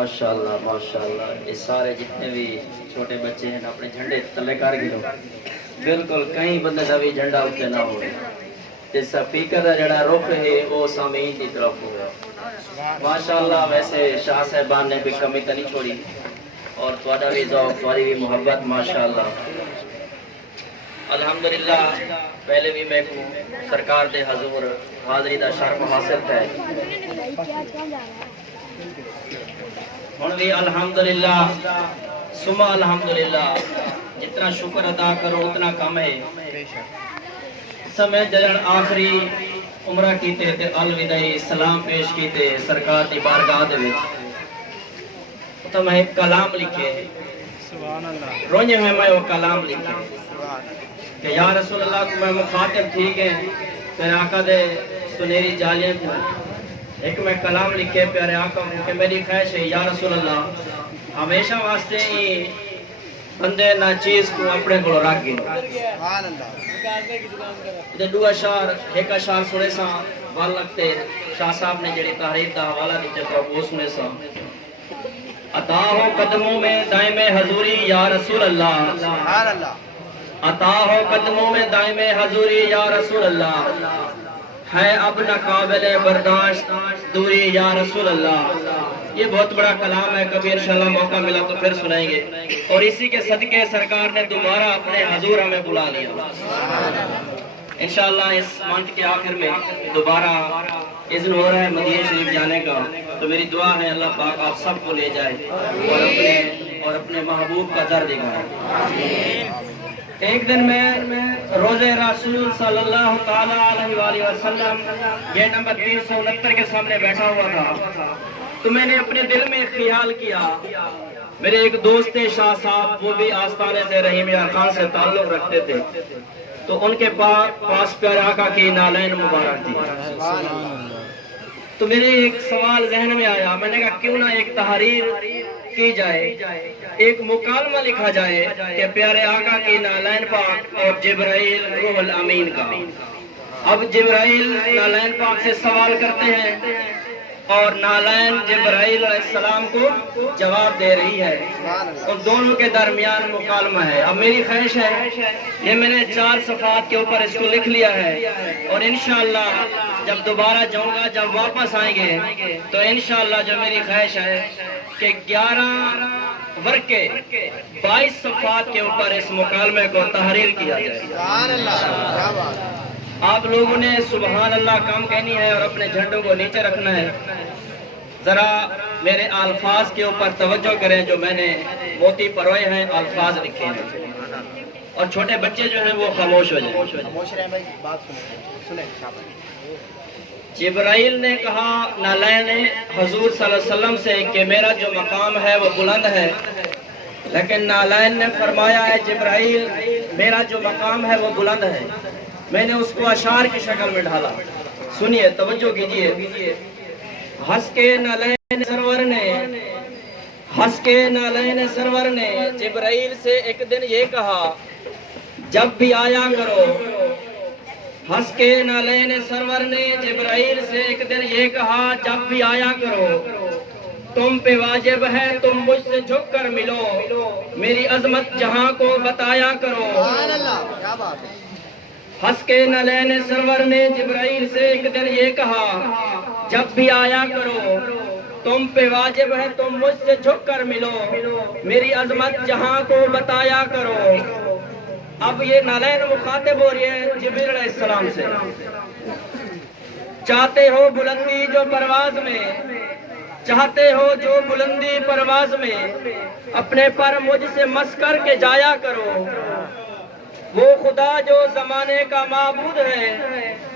ماشاءاللہ ماشاءاللہ. یہ سارے جتنے بھی چھوٹے بچے ہیں اپنے جھنڈے تلے کر گرو بالکل کہیں بندے کا بھی جھنڈا اتنے نہ ہو. سپیکر کا جڑا رخ ہے وہ سامعین کی طرف ہوا. ماشاءاللہ. ویسے شاہ صاحبان نے بھی کمی تو نہیں چھوڑی اور تھوڑا بھی ذوق تھوڑی بھی محبت ماشاءاللہ. الحمدللہ. پہلے بھی میں کو سرکار دے حضور حاضری دا شرف حاصل ہے. ہن بھی الحمدللہ ثم الحمدللہ. جتنا شکر ادا کرو اتنا کم ہے. سمے جلن آخری عمرہ کیتے تے الوداعی سلام پیش کیتے سرکار دی بارگاہ دے وچ تو میں ایک کلام لکھے رونے میں وہ کلام لکھے کہ یا رسول اللہ کو میں مخاطب ٹھیک ہے پیارے آقا دے سنہری جالیاں کو ایک میں کلام لکھے پیارے آقا کو کہ میری خواہش ہے یا رسول اللہ ہمیشہ واسطے ہی بندے نہ چیز کو اپنے کو رکھ گئے. دو اشعار ایک اشعار سنے سا بال لگتے شاہ صاحب نے جڑی تحریر دا حوالہ دیتے تو وہ سنے سا. عطا ہو قدموں میں دائم حضوری یا رسول اللہ. عطا ہو قدموں میں دائم حضوری یا رسول اللہ. ہے اب نہ قابل برداشت دوری یا رسول اللہ. یہ بہت بڑا کلام ہے. کبھی انشاءاللہ موقع ملا تو پھر سنائیں گے. اور اسی کے صدقے سرکار نے دوبارہ اپنے حضور ہمیں بلا لیا. انشاءاللہ اس منتھ کے آخر میں دوبارہ اذن ہو رہا ہے مدینہ شریف جانے کا. تو میری دعا ہے اللہ پاک آپ سب کو لے جائے اور اپنے محبوب کا در دکھائے. ایک دن میں روزے رسول صلی اللہ تعالی علیہ وآلہ وسلم یہ نمبر 369 کے سامنے بیٹھا ہوا تھا تو میں نے اپنے دل میں خیال کیا میرے ایک دوست شاہ صاحب وہ بھی آستانے سے رحیم یار خان سے تعلق رکھتے تھے تو ان کے پاس پیارے آقا کی نالین مبارک تھی. تو میرے ایک سوال ذہن میں آیا. میں نے کہا کیوں نہ ایک تحریر کی جائے ایک مکالمہ لکھا جائے کہ پیارے آقا کی نالین پاک اور جبرائیل روح الامین کا. اب جبرائیل نالین پاک سے سوال کرتے ہیں اور نالین جبرائیل علیہ السلام کو جواب دے رہی ہے اور دونوں کے درمیان مکالمہ ہے. اب میری خواہش ہے یہ میں نے 4 صفحات کے اوپر اس کو لکھ لیا ہے اور انشاءاللہ جب دوبارہ جاؤں گا جب واپس آئیں گے تو انشاءاللہ جو میری خواہش ہے کہ 11 ورقے 22 صفحات کے اوپر اس مکالمے کو تحریر کیا جائے. آپ لوگوں نے سبحان اللہ کام کہنی ہے اور اپنے جھنڈوں کو نیچے رکھنا ہے. ذرا میرے الفاظ کے اوپر توجہ کریں جو میں نے موتی پروئے ہیں الفاظ لکھے ہیں اور چھوٹے بچے جو ہیں وہ خاموش ہو جائیں. جبرائیل نے کہا نالین نے حضور صلی اللہ علیہ وسلم سے کہ میرا جو مقام ہے وہ بلند ہے لیکن نالین نے فرمایا ہے جبرائیل میرا جو مقام ہے وہ بلند ہے. میں نے اس کو اشعار کی شکل میں ڈھالا. سنیے توجہ کیجئے. ہنس کے نالین سرور نے جبرائیل سے ایک دن یہ کہا جب بھی آیا کرو. ہنس کے نالین سرور نے جبرائیل سے ایک دن یہ کہا جب بھی آیا کرو تم پہ واجب ہے تم مجھ سے جھک کر ملو میری عظمت جہاں کو بتایا کرو. ہنس کے نالین سرور نے جبرائیل سے ایک دن یہ کہا جب بھی آیا کرو تم پہ واجب ہے تم مجھ سے جھک کر ملو میری عظمت جہاں کو بتایا کرو. اب یہ نالین مخاطب ہو رہی ہے جبریل علیہ السلام سے. چاہتے ہو بلندی جو پرواز میں چاہتے ہو جو بلندی پرواز میں اپنے پر مجھ سے مس کر کے جایا کرو. وہ خدا جو زمانے کا معبود ہے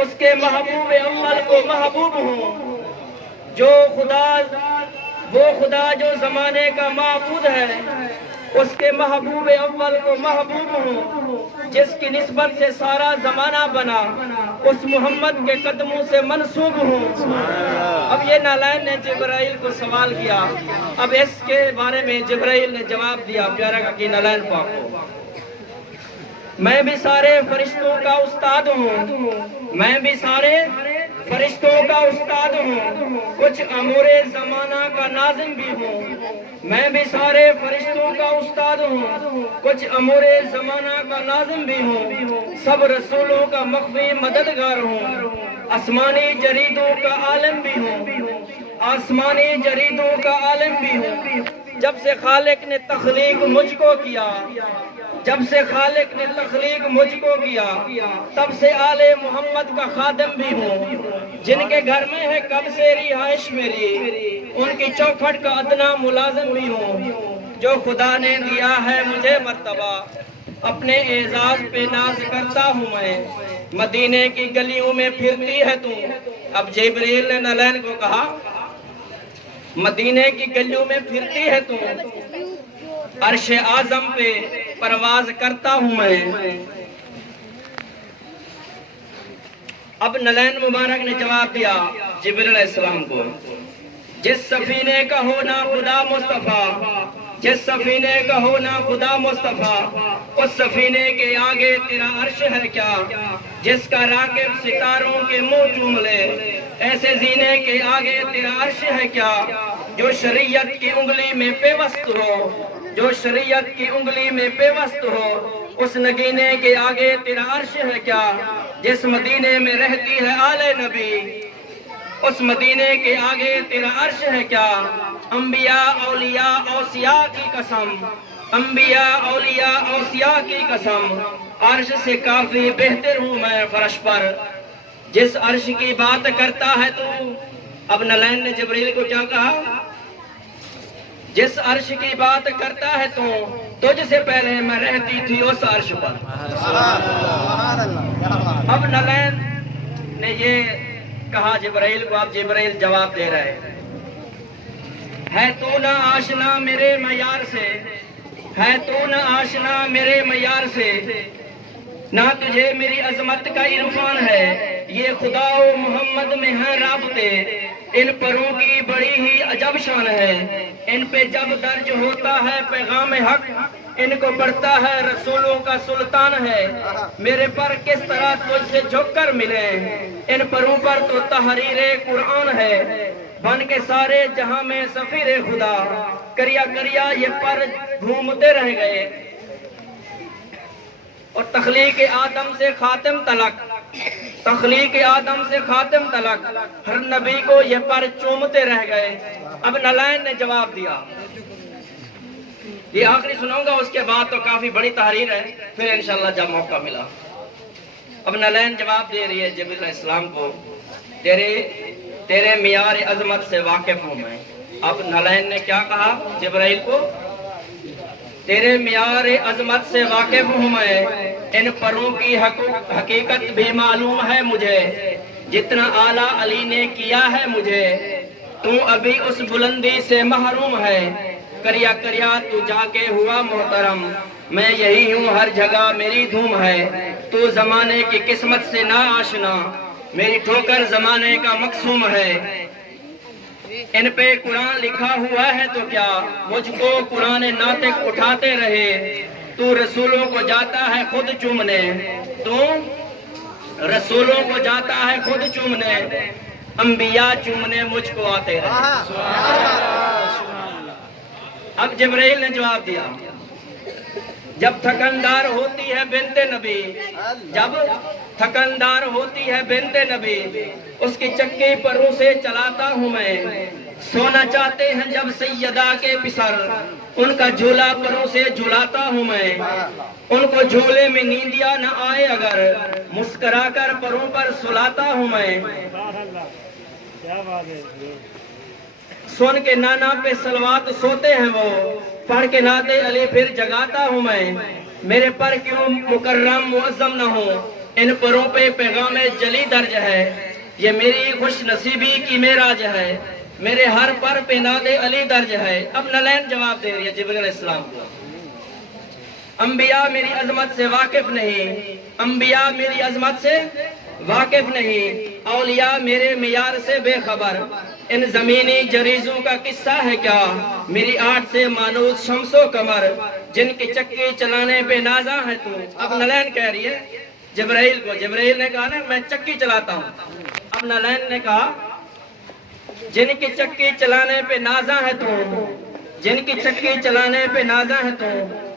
اس کے محبوب اول کو محبوب ہوں. وہ خدا جو زمانے کا معبود ہے اس کے محبوب اول کو محبوب ہوں. جس کی نسبت سے سارا زمانہ بنا اس محمد کے قدموں سے منسوب ہوں. اب یہ نالین نے جبرائیل کو سوال کیا. اب اس کے بارے میں جبرائیل نے جواب دیا پیارے آقا کی نالین پاک کو میں بھی سارے فرشتوں کا استاد ہوں. میں بھی سارے فرشتوں کا استاد ہوں، کچھ امور زمانہ کا ناظم بھی ہوں۔ میں بھی سارے فرشتوں کا استاد ہوں، کچھ امور زمانہ کا ناظم بھی ہوں۔ سب رسولوں کا مخفی مددگار ہوں، آسمانی جریدوں کا عالم بھی ہوں، آسمانی جریدوں کا عالم بھی ہوں۔ جب سے خالق نے تخلیق مجھ کو کیا، جب سے خالق نے تخلیق مجھ کو کیا، تب سے آل محمد کا خادم بھی ہوں۔ جن کے گھر میں ہے کب سے رہائش میری، ان کی چوکھٹ کا ادنا ملازم بھی ہوں۔ جو خدا نے دیا ہے مجھے مرتبہ، اپنے اعزاز پہ ناز کرتا ہوں میں۔ مدینے کی گلیوں میں پھرتی ہے تو، اب جبریل نے نلین کو کہا مدینے کی گلیوں میں پھرتی ہے تو، عرش اعظم پہ پرواز کرتا ہوں میں۔ اب نلین مبارک نے جواب دیا جبریل علیہ السلام کو، جس سفینے کا ہونا خدا مصطفیٰ، جس سفینے کا ہونا خدا مصطفیٰ، اس سفینے کے آگے تیرا عرش ہے کیا؟ جس کا راکب ستاروں کے منہ چوم لے، ایسے زینے کے آگے تیرا عرش ہے کیا؟ جو شریعت کی انگلی میں پیوست ہو، جو شریعت کی انگلی میں پیوست ہو، اس نگینے کے آگے تیرا عرش ہے کیا؟ جس مدینے میں رہتی ہے آل نبی، اس مدینے کے آگے تیرا عرش ہے کیا؟ انبیاء اولیاء اوصیاء کی قسم، انبیاء اولیاء اوصیاء کی قسم، عرش سے کافی بہتر ہوں میں فرش پر، جس عرش کی بات کرتا ہے تو۔ اب نلین نے جبریل کو کیا کہا؟ جس عرش کی بات کرتا ہے تو، تجھ سے پہلے میں رہتی تھی اس عرش پر۔ اب نلین نے یہ کہا جبرائیل کو، اب جبرائیل جواب دے رہے ہے تو نہ آشنا میرے معیار سے، ہے تو نہ آشنا میرے معیار سے، نہ تجھے میری عظمت کا عرفان ہے، یہ خدا و محمد میں ہیں رابطے، ان پروں کی بڑی ہی عجب شان ہے، ان پہ جب درج ہوتا ہے پیغام حق، ان کو پڑھتا ہے رسولوں کا سلطان ہے، میرے پر کس طرح تجھ سے جھک کر ملے، ان پروں پر تو تحریر قرآن ہے، بن کے سارے جہاں میں سفیر خدا، کریا کریا یہ پر گھومتے رہ گئے، اور تخلیق آدم سے خاتم تلک، تخلیق آدم سے خاتم تلک ہر نبی کو یہ پر چومتے رہ گئے۔ اب نلین نے جواب دیا، یہ آخری سناؤں گا، اس کے بعد تو کافی بڑی تحریر ہے، پھر انشاءاللہ جب موقع ملا۔ اب نلین جواب دے رہی ہے جبریل علیہ السلام کو، تیرے معیار عظمت سے واقف ہوں میں۔ اب نلین نے کیا کہا جبرائیل کو؟ تیرے معیار عظمت سے واقف ہوں میں، ان پروں کی حقیقت بھی معلوم ہے مجھے، جتنا اعلیٰ علی نے کیا ہے مجھے، تو ابھی اس بلندی سے محروم ہے، کریا کریا تو جا کے ہوا محترم، میں یہی ہوں ہر جگہ میری دھوم ہے، تو زمانے کی قسمت سے نہ آشنا، میری ٹھوکر زمانے کا مقسوم ہے، ان پہ قرآن لکھا ہوا ہے تو کیا، مجھ کو قرآن ناطق اٹھاتے رہے، تو رسولوں کو جاتا ہے خود چومنے، تو رسولوں کو جاتا ہے خود چومنے، انبیاء چومنے مجھ کو آتے رہے۔ اب جبرائیل نے جواب دیا، جب تھکندار ہوتی ہے بنت نبی، جب تھکندار ہوتی ہے بنت نبی، اس کی چکی پروں سے چلاتا ہوں میں، سونا چاہتے ہیں جب سیدہ کے پسر، ان کا جھولا پروں سے جھولاتا ہوں میں، ان کو جھولے میں نیندیا نہ آئے اگر، مسکرا کر پروں پر سلاتا ہوں میں، سن کے نانا پہ سلوات سوتے ہیں وہ، پڑھ کے نعت علی پھر جگاتا ہوں میں، میرے پر کیوں مکرم معظم نہ ہوں، ان پروں پہ پیغام جلی درج ہے، یہ میری خوش نصیبی کی معراج ہے، میرے ہر پر پہ نعت علی درج ہے۔ اب نلین جواب دے رہی ہے جبریل علیہ السلام کو، انبیاء میری عظمت سے واقف نہیں، انبیاء میری عظمت سے واقف نہیں، اولیاء میرے معیار سے بے خبر، ان زمینی جریزوں کا قصہ ہے کیا، میری آٹھ سے مانوس شمس و قمر، جن کی چکی چلانے پہ نازا ہے تو۔ اب نلین کہہ رہی ہے جبرائیل کو، جبرائیل نے کہا نا میں چکی چلاتا ہوں، اب نالین نے کہا جن کی چکی چلانے پہ نازاں ہے تو، جن کی چکی چلانے پہ نازاں ہے تو،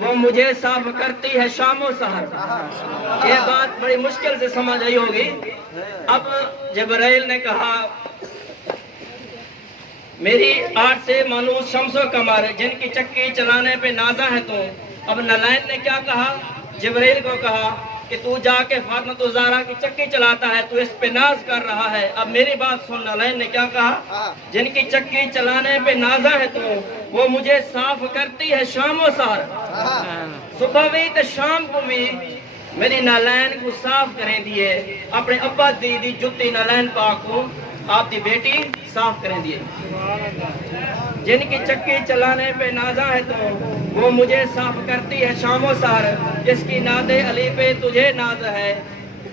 وہ مجھے صاف کرتی ہے شام و سحر۔ یہ بات بڑی مشکل سے سمجھ آئی ہوگی۔ اب جبرائیل نے کہا میری آٹھ سے مانوس شمس و قمر جن کی چکی چلانے پہ نازاں ہے تو۔ اب نالین نے کیا کہا؟ جبرائیل کو کہا کہ تو جا کے فاطمہ الزہرا کی چکی چلاتا ہے، تو اس پہ ناز کر رہا ہے۔ اب میری بات سن، نالین نے کیا کہا؟ جن کی چکی چلانے پہ نازاں ہے تو، وہ مجھے صاف کرتی ہے شام و سحر۔ صبح بھی تو شام کو بھی میری نالین کو صاف کریں دیے، اپنے ابا دی جتی نالین پاک کو آپ دی بیٹی صاف کریں دیے۔ جن کی چکی چلانے پہ نازاں ہے تو، وہ مجھے صاف کرتی ہے شام و سحر۔ جس کی ناد علی پہ تجھے ناز ہے،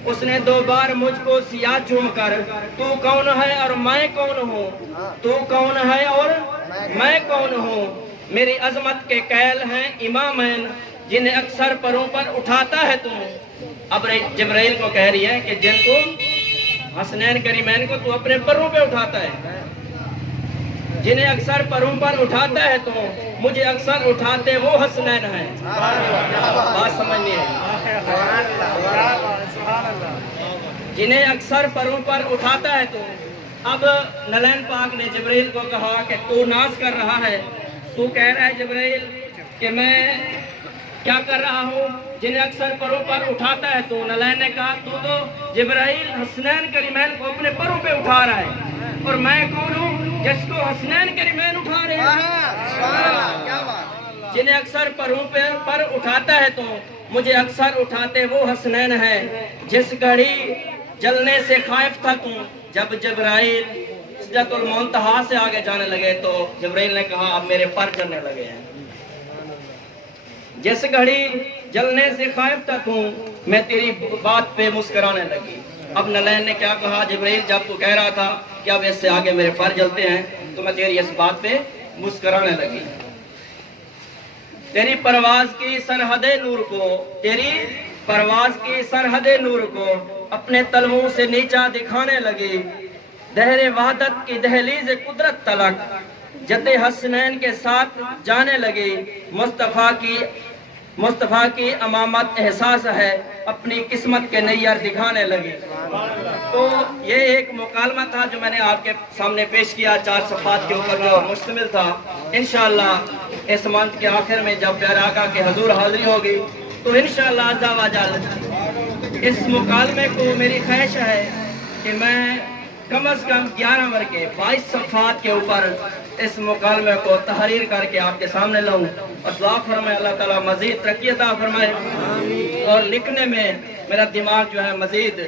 اس نے دو بار مجھ کو سیاہ چوم کر تو کون ہے اور میں کون ہوں، تو کون ہے اور میں کون ہوں۔ میری عظمت کے قائل ہیں امامین، جنہیں اکثر پروں پر اٹھاتا ہے تو۔ اب جبرائیل کو کہہ رہی ہے کہ جن کو حسنین کریمین کو تو اپنے پروں پہ اٹھاتا ہے، جنہیں اکثر پروں پر اٹھاتا ہے تو مجھے اکثر اٹھاتے وہ حسنین ہیں۔ بات سمجھنی ہے، جنہیں اکثر پروں پر اٹھاتا ہے تو۔ اب نالین پاک نے جبرائیل کو کہا کہ تو ناز کر رہا ہے، تو کہہ رہا ہے جبرائیل کہ میں کیا کر رہا ہوں؟ جنہیں اکثر پروں پر اٹھاتا ہے تو۔ نالین نے کہا تو جبرائیل حسنین کریمین کو اپنے پروں پہ اٹھا رہا ہے، اور میں کون ہوں جس کو حسنین کریمین اٹھا رہے ہیں؟ جنہیں اکثر پروں پر اٹھاتا ہے تو مجھے اکثر اٹھاتے وہ حسنین ہیں۔ جس گھڑی جلنے سے خائف تھا تو، جب جبرائیل سدرۃ المنتہا سے آگے جانے لگے تو جبرائیل نے کہا اب میرے پر جلنے لگے ہیں۔ جس گھڑی جلنے سے خائف تھا تو میں تیری بات پہ مسکرانے لگی۔ اب نالین نے کیا کہا؟ جبرائیل جب تو کہہ رہا تھا کہ اب اس سے آگے میرے پر جلتے ہیں تو میں تیری اس بات پہ مسکرانے لگی۔ تیری پرواز کی سرحد نور کو، تیری پرواز کی سرحد نور کو اپنے تلووں سے نیچا دکھانے لگی۔ دہر وحدت کی دہلیز قدرت تلک جد حسنین کے ساتھ جانے لگی۔ مصطفیٰ کی امامت احساس ہے، اپنی قسمت کے نیر دکھانے لگی۔ تو یہ ایک مکالمہ تھا جو میں نے آپ کے سامنے پیش کیا، 4 صفحات کے اوپر جو مشتمل تھا۔ انشاءاللہ اس منتھ کے آخر میں جب پیارے آقا کے حضور حاضری ہوگی تو انشاءاللہ عز و جل اس مکالمے کو میری خواہش ہے کہ میں کم از کم 11 ورقے 22 صفحات کے اوپر اس مکالمے کو تحریر کر کے آپ کے سامنے لاؤں، اور دعا فرمائے اللہ تعالیٰ مزید ترقی عطا فرمائے، اور لکھنے میں میرا دماغ جو ہے مزید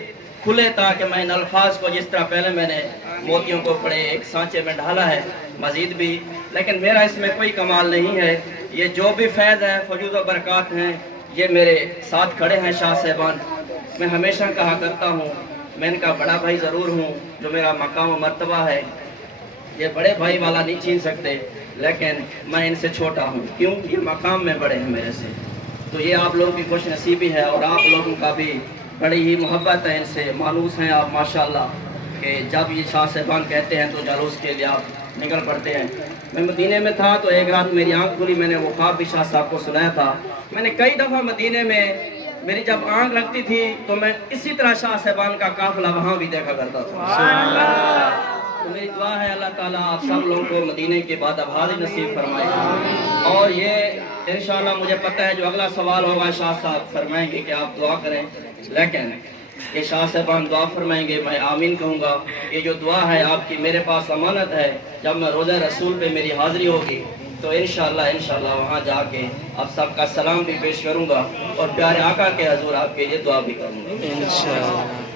کھلے تاکہ میں ان الفاظ کو جس طرح پہلے میں نے موتیوں کو پڑے ایک سانچے میں ڈھالا ہے مزید بھی، لیکن میرا اس میں کوئی کمال نہیں ہے۔ یہ جو بھی فیض ہے، فیوض و برکات ہیں، یہ میرے ساتھ کھڑے ہیں شاہ صاحبان۔ میں ہمیشہ کہا کرتا ہوں میں ان کا بڑا بھائی ضرور ہوں، جو میرا مقام و مرتبہ ہے یہ بڑے بھائی والا نہیں چھین سکتے، لیکن میں ان سے چھوٹا ہوں، کیوں؟ یہ مقام میں بڑے ہیں میرے سے، تو یہ آپ لوگوں کی خوش نصیبی ہے، اور آپ لوگوں کا بھی بڑی ہی محبت ہے ان سے، مانوس ہیں آپ ماشاءاللہ، کہ جب یہ شاہ صاحبان کہتے ہیں تو جلوس کے لیے آپ نکل پڑتے ہیں۔ میں مدینے میں تھا تو ایک رات میری آنکھ کھلی، میں نے وہ خواب بھی شاہ صاحب کو سنایا تھا۔ میں نے کئی دفعہ مدینے میں میری جب آنکھ لگتی تھی تو میں اسی طرح شاہ صاحبان کا قافلہ وہاں بھی دیکھا کرتا تھا۔ تو میری دعا ہے اللہ تعالیٰ آپ سب لوگوں کو مدینے کے بعد آبادی نصیب فرمائے، اور یہ انشاءاللہ مجھے پتہ ہے جو اگلا سوال ہوگا شاہ صاحب فرمائیں گے کہ آپ دعا کریں، لیکن یہ شاہ صاحبان دعا فرمائیں گے میں آمین کہوں گا۔ یہ جو دعا ہے آپ کی میرے پاس امانت ہے، جب میں روزہ رسول پہ میری حاضری ہوگی تو انشاءاللہ وہاں جا کے آپ سب کا سلام بھی پیش کروں گا، اور پیارے آقا کے حضور آپ کے یہ دعا بھی کروں گا انشاءاللہ۔